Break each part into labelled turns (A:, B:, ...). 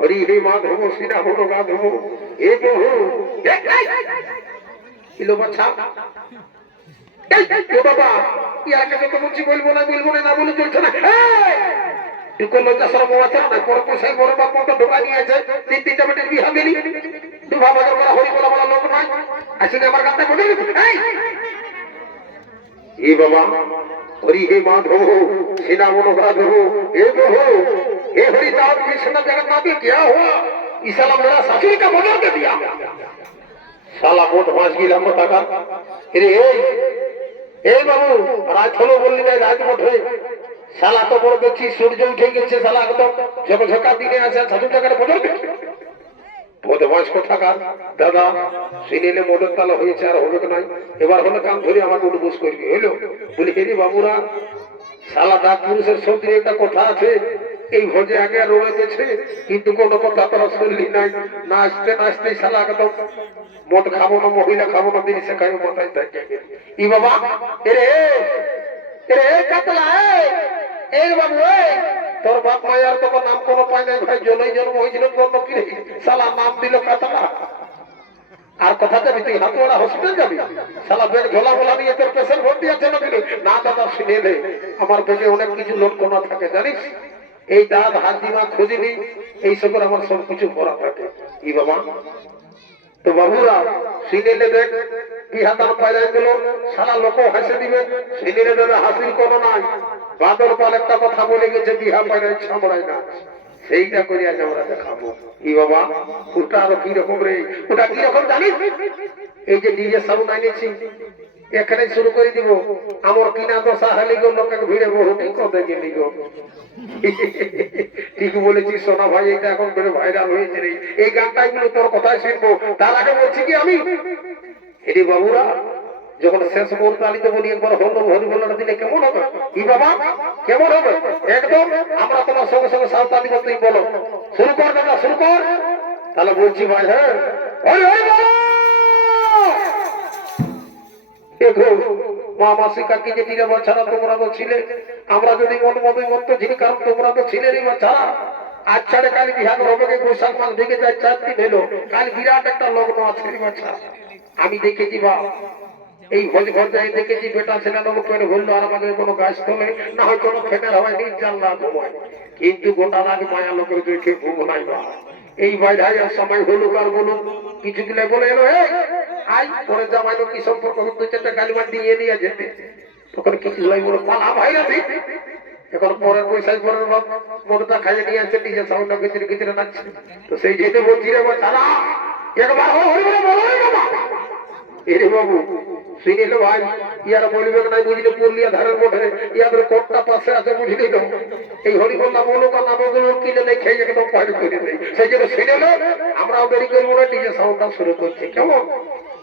A: হরি হে মাধব সিনা হল মাধব এ বহু কিলো বাছা ও বাবা ইয়ার কাছে তো বলছি বলব না বলব না না বলে চলছে না? তুই কোন লজ্জা সরম আছে না, বড় পোষায় বড় বাপ মতো ঢোকা নিয়েছে তিন, তিনটা বেটের বিহা গেলি দুভা বাজার করা হরি বলা বলা লোক নয়। আসলে আমার গানটা এই! বাবা হরি হে মাধব সিনা মনোভাধ हे हरिनाथ कृष्ण जगन्नाथ क्या हुआ इस साला मेरा ससुर का बदल के दिया শালা মোট মাস গিলাম টাকা রে এই এই বাবু রাত হলো বললি না রাত মোট হয়ে শালা তো বড় দেখছি সূর্য উঠে গেছে শালা একদম ঝক ঝকা দিনে আছে সাধু টাকার বদল বদমাস কোথাকার দাদা সিনেলে মোটর তালা হয়েছে আর হবে নাই এবার হলো কাম ধরে আমাকে উঠবুস করবি হইলো বলি হেরি বাবুরা শালা ডাক পুরুষের সৌন্দর্য একটা কথা আছে এই ভোজে আগে রয়ে গেছে, কিন্তু কোনো কথা তোরা শুনলি নাই। নাচতে নাচতে শালা একদম মদ খাব না, মহিলা খাব না দিন সে খাই মাথায় থাকে ই বাবা এরে এরে কাতলা এই বাবু তোর বাপ মায়ার তো নাম কোনো পাই নাই ভাই জনই জন্ম হয়েছিল জন্ম কি? শালা নাম দিল কাতলা। আর কথা যাবি তুই, হাতুয়াড়া হসপিটাল যাবি? শালা বেড ঝোলা মোলা নিয়ে তোর পেশেন্ট ভর্তি আছে নাকি না দাদা, শুনে নে। আমার পেটে অনেক কিছু লোক কোনা থাকে, জানিস? এই দাঁত হাত দিমা খুঁজিনি এই সবের আমার সব কিছু করা থাকে। ই বাবা? তো বাবুরা সিনেলে দেখ বিহাতার পায়রা গেল সারা লোক হাসে দিবে সিনেলে দেবে হাসির কোনো নাই। বাদর পাল একটা কথা বলে গেছে বিহা পায়রায় ছামড়ায় না সেইটা করে আজ আমরা দেখাবো। ই বাবা? ওটা আরও কীরকম রে? ওটা কীরকম জানিস? এই যে ডিজে সাউন্ড আনিছি এখানে শুরু করে দিব। আমার কিনা দশা হালি গো লোকে ভিড়ে বহু কদে গেলি গো। ঠিক বলেছিস সোনা ভাই, এটা এখন বেড়ে ভাইরাল হয়েছে রে। এই গানটাই গুলো তোর কথাই শুনব। তার আগে বলছি কি আমি? হেরি বাবুরা, যখন শেষ মুহূর্তে আলিতে বলি একবার হল হরি বলার দিলে কেমন হবে? কি বাবা? কেমন হবে? একদম? আমরা তোমার সঙ্গে সঙ্গে সাঁওতালি করতেই বলো। শুরু কর দাদা, শুরু কর। তাহলে বলছি ভাই হ্যাঁ। হরি হরি বলো আমি দেখেছি বা, এই ভোজ ভজায় দেখেছি বেটা ছেলে লোক করে বলল, আর আমাদের কোনো গাছ তোলে না হয় কোনো ফেটার হয় নিজ জানলা ঘুমায় কিন্তু গোটা রাগ মায়া লোকের দেখে ঘুম নাই বা। এই বাইরে সময় হলো কার বলো কিছু দিলে বলে এলো, এই আই, পরে জামাইলো কি সম্পর্ক দু চারটা গালিমার দিয়ে নিয়ে যেতে তখন কিছু লাই বলে, পালা ভাই না এখন পরের পয়সায় পরের বাপ মদটা খাইয়ে নিয়ে আসছে নিজের সাউন্ড ভিতরে ভিতরে নাচছে। তো সেই যেতে বলছি রে চালা, একবার বলে বলো এরে বাবু। শুনিল ভাই, ইয়ার বলিবে না বুঝলে পুরলিয়া ধারের মধ্যে ইয়াদের কোটটা পাশে আছে বুঝলি তো। এই হরি বল্লা বলো বা নামগুলো কিনে নেই খেয়ে একদম পানি করে দেয়। সেই জন্য শুনিল আমরাও করব না নিজের সাউন্ডটা শুরু করছি, কেমন?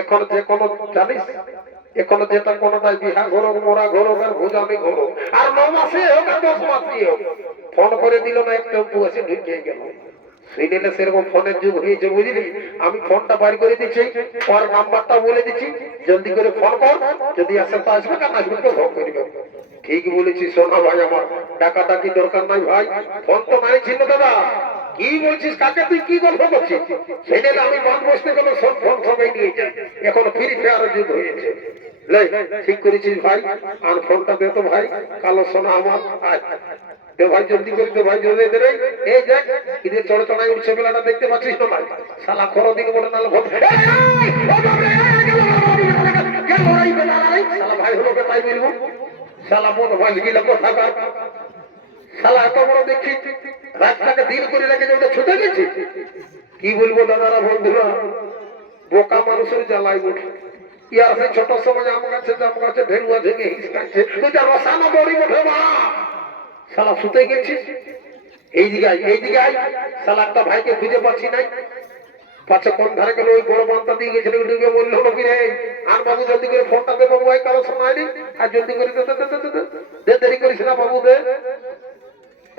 A: এখন যে কোনো জানিস, এখন যেটা কোনো নাই, বিহা ঘর, মোরা ঘর আর ভুজামি ঘর। আর ন মাসে হোক, আর দশ মাসে হোক। ফোন করে দিল না এক টেম্পু এসে ঢুকে গেল। শুনিলে সেরকম ফোনের যুগ হয়েছে, বুঝলি? আমি ফোনটা বার করে দিচ্ছি ওর নাম্বারটা বলে দিচ্ছি, জলদি করে ফোন কর, যদি আসে তো আসবে না আসবে তো ফোন করবে। ঠিক বলেছি সোনা ভাই আমার টাকাটা কি দরকার নাই ভাই, ফোন তো নাই ছিল দাদা। কি বলছিস কাকে তুই কি গল্প করছিস সেটা আমি বাদ বসতে গেলে সব ফোন সবাই নিয়ে যায় এখন ফ্রি ফায়ার যুগ হয়েছে ঠিক করেছিস ভাই আর ফোনটা দে তো ভাই কালো সোনা আমার। দে ভাই জলদি দে ভাই জলদি দে এই দেখ চড়ে চড়াই উঠছে বেলাটা দেখতে পাচ্ছিস তো ভাই শালা খরো দিন বলে এই, এই, এই, এই এই, ভাই হলো মন ভাই শালা এত বড় দেখছি রাস্তাকে দিন করে রেখে যে ওটা ছুটে গেছে। কি বলব দাদারা, বন্ধুরা? বোকা মানুষের জ্বালাই উঠে ছোট সময় আম গাছে, জাম গাছে ভেলুয়া ভেঙে হিসকাচ্ছে তুই যা রসানো বড়ি উঠে মা। শালা শুতে গেছিস এইদিকে আয় এইদিকে আয়। একটা ভাইকে পাচ্ছি নাই। কোন ধারে ওই বড় দিয়ে ডুবে বলল রে, আর বাবু জলদি করে ফোনটা দে, বাবু ভাই কারও শোনায় নি আর জলদি করে দে, দেরি করিস না বাবু, দে।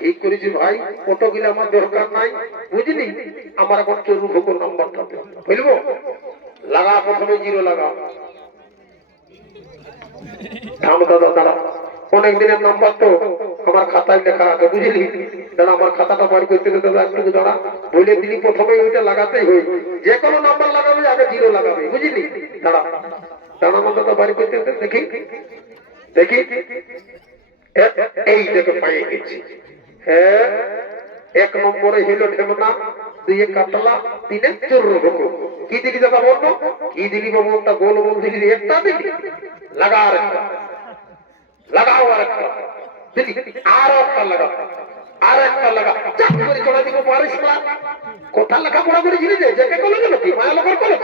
A: ঠিক করেছি ভাই কত গিলে আমার দরকার নাই, বুঝলি? আমার এখন চরু ফকুর নাম্বারটা দে। বুঝব লাগা, প্রথমে জিরো লাগা। থাম দাদা অনেক দিনের নাম্বার তো, আমার খাতায় লেখা আছে, বুঝলি? দাদা, আমার খাতাটা বার করতে দাদা একটু দাঁড়া। বলে দিলি প্রথমে ওইটা লাগাতেই হয়। যে কোনো নাম্বার লাগাবে, আগে জিরো লাগাবে, বুঝলি? দাঁড়া। দাঁড়া আমার দাদা, বার করতে দেখি। দেখি। এই দেখো পাইয়ে গেছি। হ্যাঁ এক নম্বরে হইল ঢেমনা দুই কাতলা তিনে চোর কি দিলি দাদা বলল কি দিলি একটা গোল গোল দিলি, একটা দিলি। লাগা আর একটা লাগাও আর একটা দিলি, আর একটা লাগাও। আর একটা লাগা চাপ করে চলে দিব, পারিস না। কোথা লেখাপড়া করে জিনিস যে কে কলেজে নাকি মায়া লোকের কলেজ?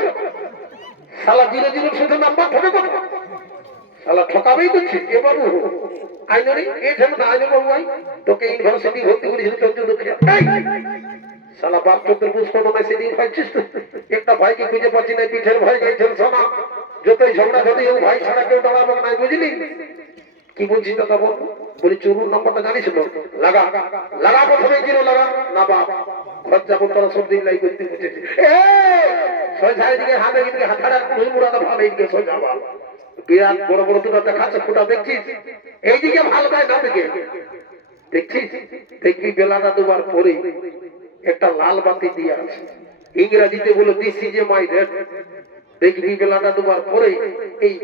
A: শালা জিরো জিরো শুধু নাম্বার ঠকে কথা শালা ঠকাবেই করছি এ বাবু। আইনরি, এ ঠেমে আইন বাবু আই তোকে ইউনিভার্সিটি ভর্তি করেছিল তোর জন্য শালা বাপ চোখের বুঝ কোনো পাইছিস তো একটা ভাইকে খুঁজে পাচ্ছি না, পিঠের ভাই গেছেন সোনা যতই ঝগড়া যদি ও ভাই ছাড়া কেউ দাঁড়াবে না বুঝলি? কি বলছিস দাদা বল? বলি চুরুর নম্বরটা জানিস তো? লাগা লাগা প্রথমে জিরো লাগা? না বাপ, ঘর যাব সব দিন লাই করতে বুঝেছি সোজা দিকে হাতে দিকে হাতাড়া মুই মুড়াটা ভালো দিকে সোজা বিরাট বড় বড় দুটো দেখাচ্ছে ফুটা দেখছিস? এইদিকে ভালো গায়ে না দিকে দেখছিস দেখবি বেলাটা দুবার পরে একটা লাল বাতি দিয়ে আছে ইংরাজিতে বলে this is a my red দেখবি বেলাটা দুবার পরে এই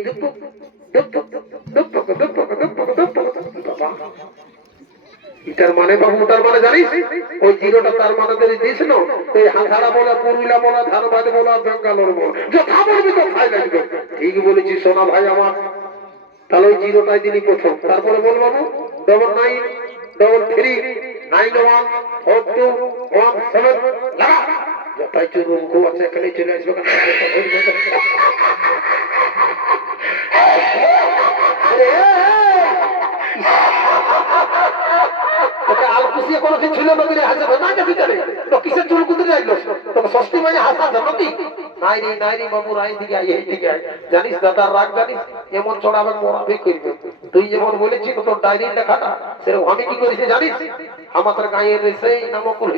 A: মানে বাবু তার মানে জানিস ওই জিরোটা তার মানে যদি দিস না ওই হাঁধারা বলা পুরুলিয়া বলা বলা বেঙ্গালোর বল যথা বলবি তো ঠিক বলেছি সোনা ভাই আমার তাহলে ওই জিরোটাই তিনি প্রথম। তারপরে বলব double nine double three nine one four two one seven লাগা চুরুম খুব আছে এখানে চলে আসবে তোকে আলকুশিয়ে কোনো কিছু ছিল না হাসে না গেছি তো কিসের চুল কুদে কি? দাদার রাগ জানিস? এমন করবে তুই যেমন কি করেছি জানিস? আমাদের সেই নামকুল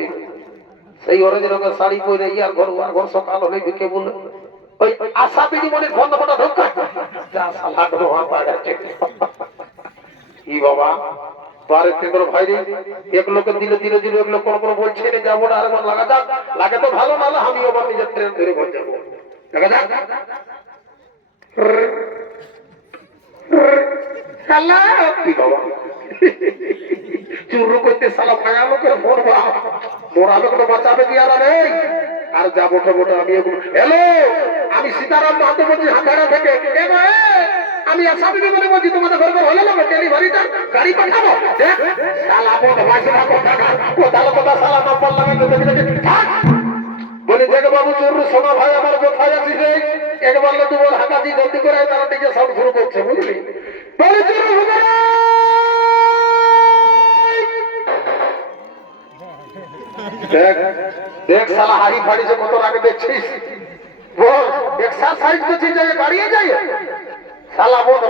A: রঙের শাড়ি পরে ইয়ার ঘর ঘর সকাল হলে ঢুকে বলল, ওই আশা বিধি মনে বন্ধ ঢোকা যা ই বাবা? বারে কেন্দ্র ভাইরে এক লোকের দিলে দিলে দিলে এক লোক কোন কোন বলছে রে যাব না, আরেকবার লাগা যাক। লাগে তো ভালো, নাহলে আমি আবার নিজের ট্রেন ধরে ঘর যাব। লাগা যাক। শালা কি বাবা। চুরু করতে মায়া লোকের বাঁচাবে কি আর আর যাব আমি হ্যালো! আমি সীতারাম মাহাতো বলছি হাতারা থেকে আমি আসামি বলে বলছি, তোমাদের ঘরে হলে না? ডেলিভারিটা গাড়ি পাঠাবো? কথা দেখে বলি, দেখ বাবু, চোর সোনা ভাই আমার কোথায় আছিস রে? একবার না দুবার হাঁকাছি জলদি করে তারা নিজে সব শুরু করছে, বুঝলি? বলি দেখ দেখ, শালা হাড়ি ফাড়ি যে কত আগে দেখছিস। বল এক্সারসাইজ করছিস যে দাঁড়িয়ে যাই শালা বোধ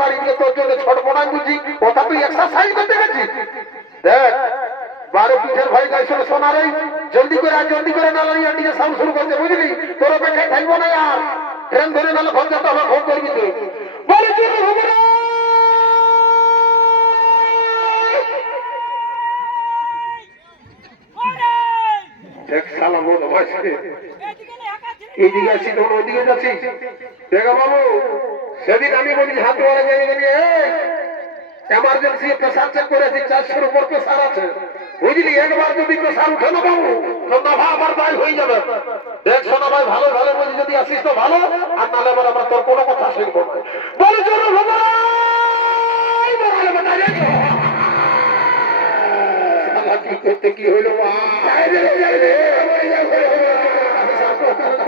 A: বাড়ি দিয়ে তোর জন্য ছট পড়াই বুঝি কথা তুই এক্সারসাইজ করতে গেছিস? দেখ বারো পিঠের ভাই গাইছিল সোনার এই জলদি করে আর জলদি করে নালা নিয়ে নিজে সাউন্ড শুরু করতে বুঝলি? তোর অপেক্ষায় থাকব না আর। ট্রেন ধরে নালে ফোন যেতে হবে ফোন করবি তুই বলে তুই হবে না দেখ শালা বোধ মাছ এইদিকে আসছি তখন ওইদিকে যাচ্ছি দেখো বাবু সেদিন আমি বলি হাত ধরে গেলে এমার্জেন্সি প্রেসার চেক করেছি চারশোর উপর প্রেসার বুঝলি একবার যদি প্রেসার তো নাভা আমার না ভাই ভালো আবার তোর কোনো কথা শুনব না বলে চলো কি করতে কি হইল আমি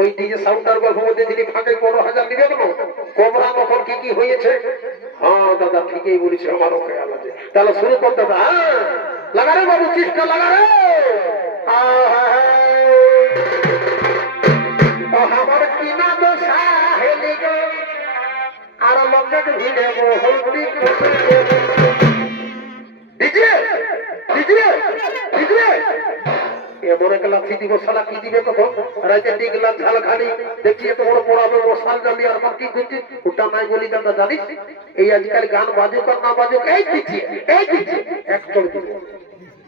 A: ওই ডিজে সাউন্ডার গল্প মধ্যে দিলি ফাঁকে পনেরো হাজার দিবে কেন কবরা নকল কি কি হয়েছে? হ্যাঁ দাদা, ঠিকই বলেছে, আমারও খেয়াল আছে। তাহলে শুরু কর দাদা হ্যাঁ লাগা রে বাবু চিষ্টা লাগা রে। আমার কিনা তো সাহেলি আর লোকে ভিড়ে দিদি দিদি দিব সালা কি দিবে রাইতে দেখছি এত বড় আর কি করছি ওটা নাই বলি দাদা এই আজকাল গান বাজুক আর না বাজুক এই দিচ্ছি এই দিচ্ছি।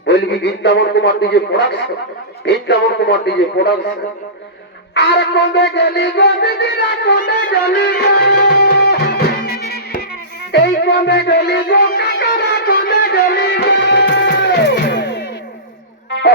A: বলবি, Brindaban Kumar DJ production Brindaban Kumar DJ production আর কোনে গেলি এই গো